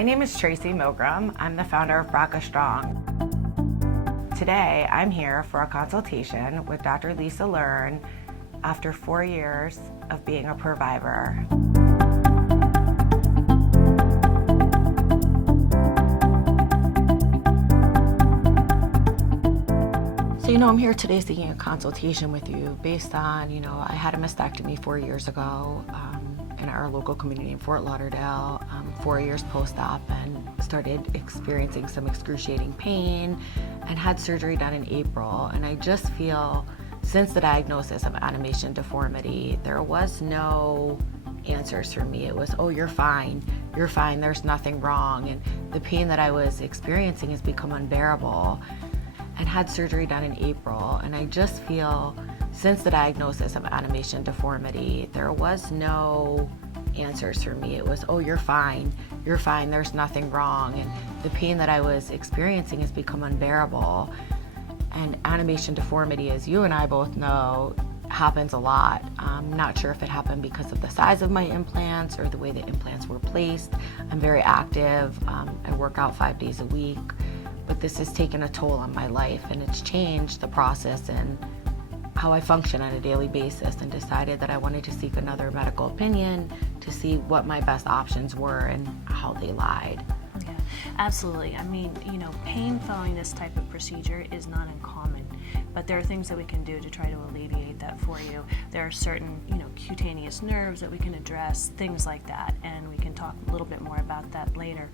My name is Tracy Milgram. I'm the founder of BRCA Strong. Today, I'm here for a consultation with Dr. Lisa Learn after 4 years of being a Purvivor. So, I'm here today seeking a consultation with you based on, I had a mastectomy 4 years ago in our local community in Fort Lauderdale, 4 years post-op, and started experiencing some excruciating pain and had surgery done in April. And I just feel, since the diagnosis of animation deformity, there was no answers for me. It was, oh, you're fine, there's nothing wrong. And the pain that I was experiencing has become unbearable. And had surgery done in April, and I just feel, since the diagnosis of animation deformity, there was no answers for me. It was, oh, you're fine, there's nothing wrong. And the pain that I was experiencing has become unbearable. And animation deformity, as you and I both know, happens a lot. I'm not sure if it happened because of the size of my implants or the way the implants were placed. I'm very active. I work out 5 days a week. But this has taken a toll on my life, and it's changed the process and how I function on a daily basis, and decided that I wanted to seek another medical opinion to see what my best options were and how they lied. Yeah, absolutely. I mean, pain following this type of procedure is not uncommon, but there are things that we can do to try to alleviate that for you. There are certain, cutaneous nerves that we can address, things like that, and we can talk a little bit more about that later.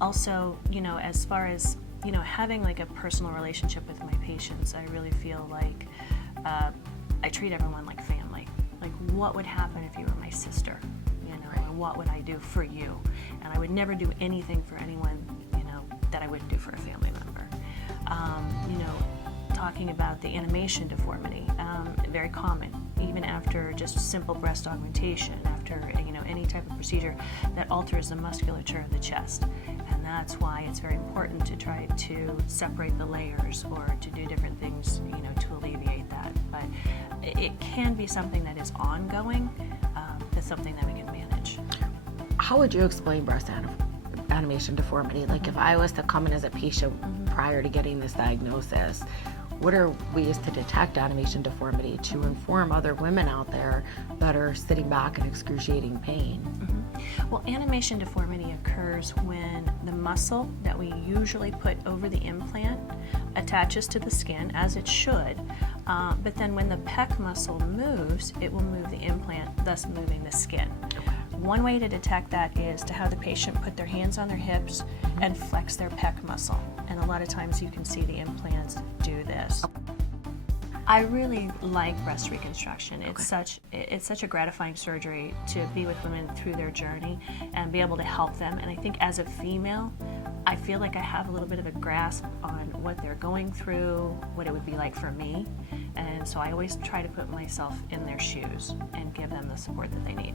Also, as far as, having like a personal relationship with my patients, I really feel like I treat everyone like family. Like, what would happen if you were my sister? And what would I do for you? And I would never do anything for anyone, that I wouldn't do for a family member. Talking about the animation deformity, very common, even after just simple breast augmentation, after any type of procedure that alters the musculature of the chest. And that's why it's very important to try to separate the layers or to do different things, to alleviate that. But it can be something that is ongoing, but something that we can manage. How would you explain breast animation deformity? Like, if I was to come in as a patient prior to getting this diagnosis, what are ways to detect animation deformity to inform other women out there that are sitting back in excruciating pain? Well, animation deformity occurs when the muscle that we usually put over the implant attaches to the skin, as it should, but then when the pec muscle moves, it will move the implant, thus moving the skin. One way to detect that is to have the patient put their hands on their hips and flex their pec muscle. And a lot of times you can see the implants do this. I really like breast reconstruction. It's such a gratifying surgery to be with women through their journey and be able to help them. And I think as a female, I feel like I have a little bit of a grasp on what they're going through, what it would be like for me. And so I always try to put myself in their shoes and give them the support that they need.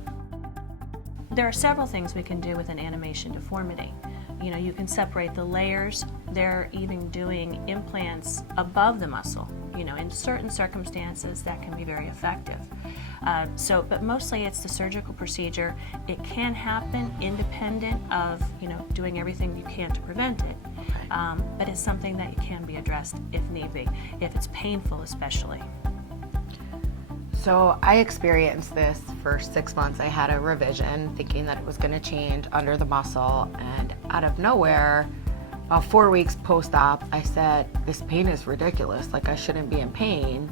There are several things we can do with an animation deformity. You can separate the layers. They're even doing implants above the muscle. In certain circumstances that can be very effective. But mostly it's the surgical procedure. It can happen independent of, doing everything you can to prevent it. But it's something that can be addressed if need be, if it's painful especially. So I experienced this for 6 months. I had a revision thinking that it was going to change under the muscle, and out of nowhere, about 4 weeks post-op, I said, this pain is ridiculous. Like, I shouldn't be in pain.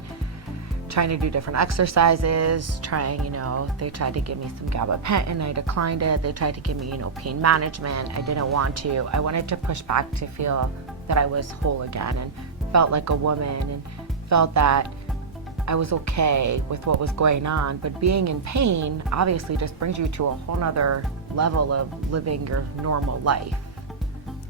Trying to do different exercises, they tried to give me some gabapentin. I declined it. They tried to give me, pain management. I didn't want to. I wanted to push back to feel that I was whole again and felt like a woman and felt that I was okay with what was going on. But being in pain obviously just brings you to a whole nother level of living your normal life.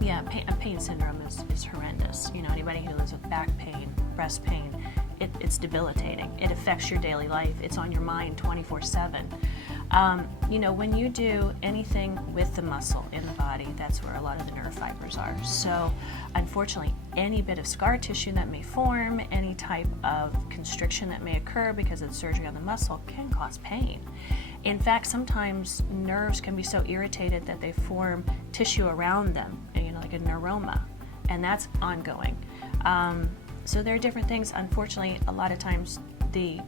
Yeah, pain syndrome is horrendous. Anybody who lives with back pain, breast pain, it's debilitating. It affects your daily life. It's on your mind 24/7. When you do anything with the muscle in the body, that's where a lot of the nerve fibers are. So unfortunately, any bit of scar tissue that may form, any type of constriction that may occur because of surgery on the muscle can cause pain. In fact, sometimes nerves can be so irritated that they form tissue around them, like a neuroma, and that's ongoing. So there are different things. Unfortunately, a lot of times the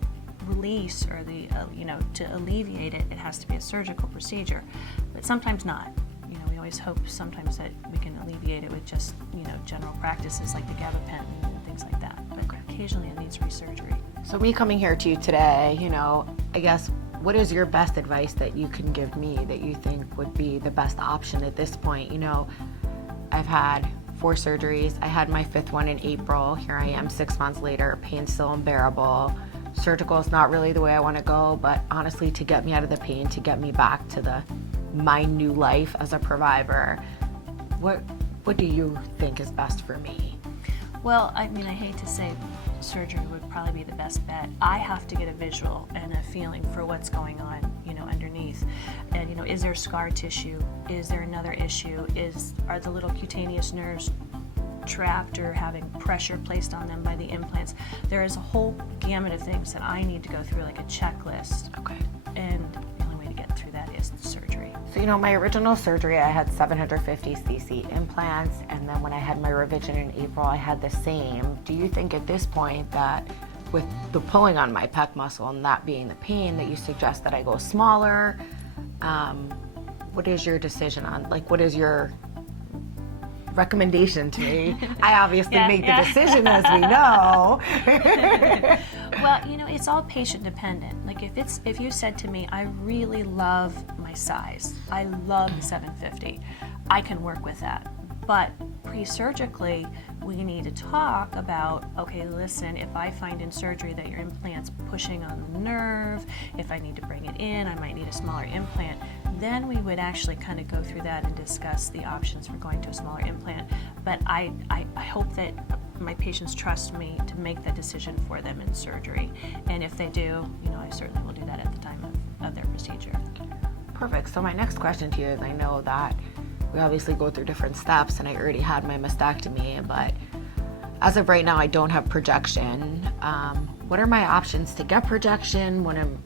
release or to alleviate it, it has to be a surgical procedure, but sometimes not. We always hope sometimes that we can alleviate it with just, general practices like the gabapentin and things like that. But occasionally it needs resurgery. So me coming here to you today, I guess, what is your best advice that you can give me that you think would be the best option at this point? I've had 4 surgeries. I had my 5th one in April. Here I am 6 months later, pain still unbearable. Surgical is not really the way I want to go, but honestly, to get me out of the pain, to get me back to my new life as a provider, what do you think is best for me? Well, I hate to say surgery would probably be the best bet. I have to get a visual and a feeling for what's going on, underneath. And, is there scar tissue? Is there another issue? Are the little cutaneous nerves trapped or having pressure placed on them by the implants? There is a whole gamut of things that I need to go through, like a checklist. Okay. And the only way to get through that is surgery. So, my original surgery, I had 750 cc implants, and then when I had my revision in April, I had the same. Do you think at this point that with the pulling on my pec muscle and that being the pain, that you suggest that I go smaller? What is your decision on, what is your recommendation to me? I obviously make the decision, as we know. Well, it's all patient dependent. If you said to me, I really love my size, I love the 750, I can work with that. But pre-surgically, we need to talk about, okay, listen, if I find in surgery that your implant's pushing on the nerve, if I need to bring it in, I might need a smaller implant. Then we would actually kind of go through that and discuss the options for going to a smaller implant. But I hope that my patients trust me to make that decision for them in surgery. And if they do, I certainly will do that at the time of their procedure. Perfect. So my next question to you is, I know that we obviously go through different steps, and I already had my mastectomy, but as of right now, I don't have projection. What are my options to get projection?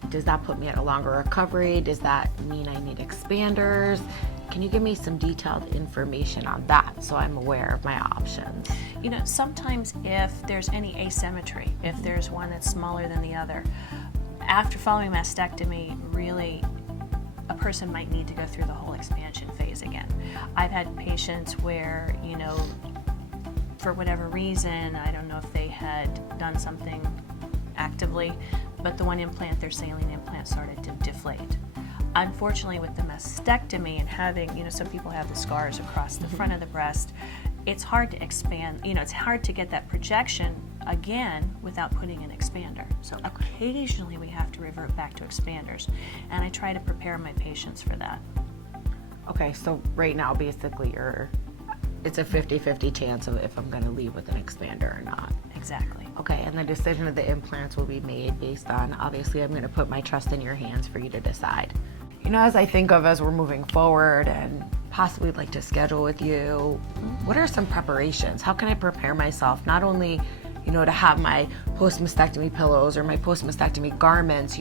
Does that put me at a longer recovery? Does that mean I need expanders? Can you give me some detailed information on that so I'm aware of my options? Sometimes if there's any asymmetry, if there's one that's smaller than the other, after following mastectomy, really a person might need to go through the whole expansion phase again. I've had patients where, for whatever reason, I don't know if they had done something actively, but the one implant, their saline implant, started to deflate. Unfortunately, with the mastectomy and having, some people have the scars across the front of the breast, it's hard to expand, it's hard to get that projection again without putting an expander. So occasionally we have to revert back to expanders, and I try to prepare my patients for that. Okay, so right now, basically, it's a 50-50 chance of if I'm going to leave with an expander or not. Exactly. Okay, and the decision of the implants will be made based on, obviously, I'm going to put my trust in your hands for you to decide. As I think of as we're moving forward and possibly like to schedule with you, what are some preparations? How can I prepare myself, not only, to have my post-mastectomy pillows or my post-mastectomy garments,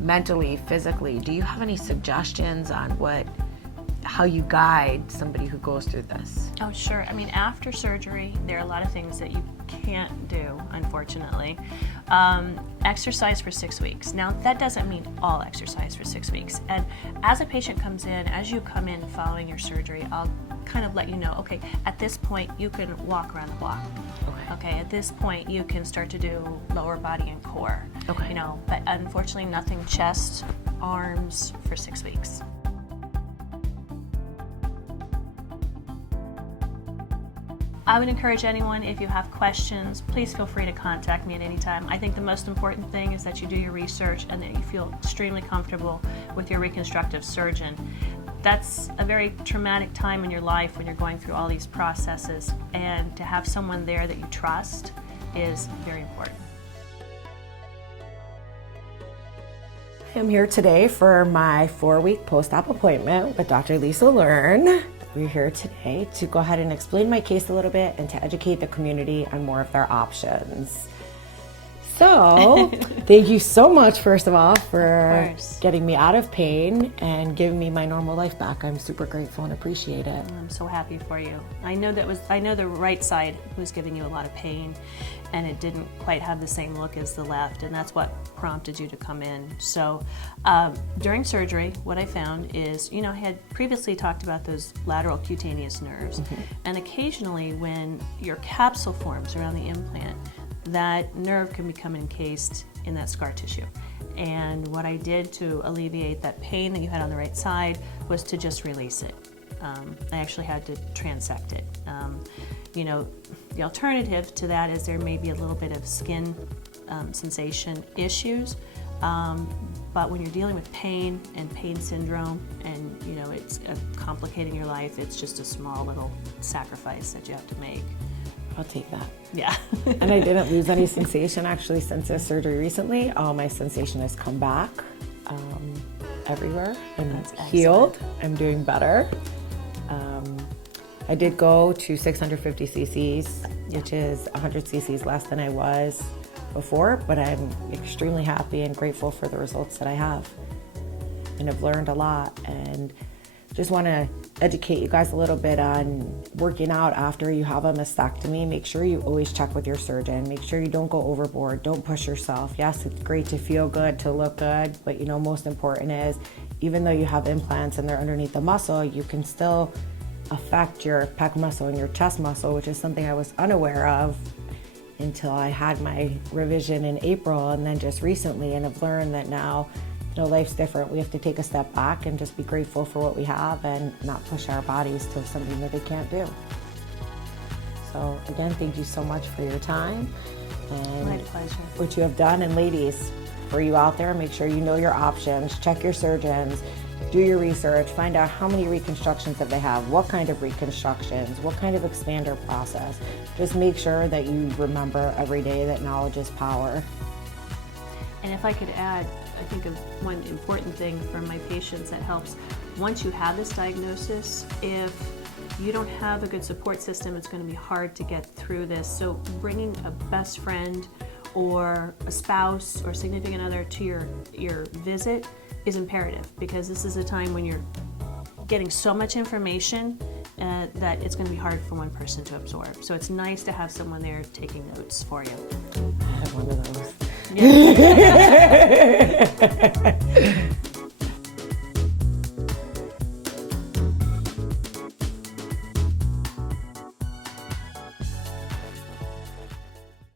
mentally, physically? Do you have any suggestions on how you guide somebody who goes through this? Oh, sure. After surgery, there are a lot of things that you can't do, unfortunately. Exercise for 6 weeks. Now, that doesn't mean all exercise for 6 weeks. And as a patient comes in, as you come in following your surgery, I'll kind of let you know, okay, at this point, you can walk around the block. Okay, at this point, you can start to do lower body and core. Okay. But unfortunately, nothing chest, arms for 6 weeks. I would encourage anyone, if you have questions, please feel free to contact me at any time. I think the most important thing is that you do your research and that you feel extremely comfortable with your reconstructive surgeon. That's a very traumatic time in your life when you're going through all these processes, and to have someone there that you trust is very important. I'm here today for my 4-week post-op appointment with Dr. Lisa Learn. We're here today to go ahead and explain my case a little bit and to educate the community on more of their options. So, thank you so much, first of all, for course. getting me out of pain and giving me my normal life back. I'm super grateful and appreciate it. I'm so happy for you. I know the right side was giving you a lot of pain, and it didn't quite have the same look as the left, and that's what prompted you to come in. So during surgery, what I found is, I had previously talked about those lateral cutaneous nerves, and occasionally when your capsule forms around the implant, that nerve can become encased in that scar tissue. And what I did to alleviate that pain that you had on the right side was to just release it. I actually had to transect it. The alternative to that is there may be a little bit of skin sensation issues, but when you're dealing with pain and pain syndrome and it's complicating your life, it's just a small little sacrifice that you have to make. I'll take that. Yeah. And I didn't lose any sensation actually since this surgery recently. All my sensation has come back everywhere. I'm healed. I'm doing better. I did go to 650 cc's, which is 100 cc's less than I was before, but I'm extremely happy and grateful for the results that I have. And I've learned a lot, and just want to educate you guys a little bit on working out after you have a mastectomy. Make sure you always check with your surgeon. Make sure you don't go overboard. Don't push yourself. Yes, it's great to feel good, to look good, but most important is, even though you have implants and they're underneath the muscle, you can still affect your pec muscle and your chest muscle, which is something I was unaware of until I had my revision in April, and then just recently, and I've learned that now life's different. We have to take a step back and just be grateful for what we have and not push our bodies to something that they can't do. So again, thank you so much for your time and My pleasure. what you have done. And ladies, for you out there, make sure you know your options, check your surgeons, do your research, find out how many reconstructions that they have, what kind of reconstructions, what kind of expander process. Just make sure that you remember every day that knowledge is power. And if I could add, I think of one important thing for my patients that helps. Once you have this diagnosis, if you don't have a good support system, it's going to be hard to get through this. So bringing a best friend or a spouse or significant other to your visit is imperative, because this is a time when you're getting so much information that it's going to be hard for one person to absorb. So it's nice to have someone there taking notes for you. I have one of those. Yeah.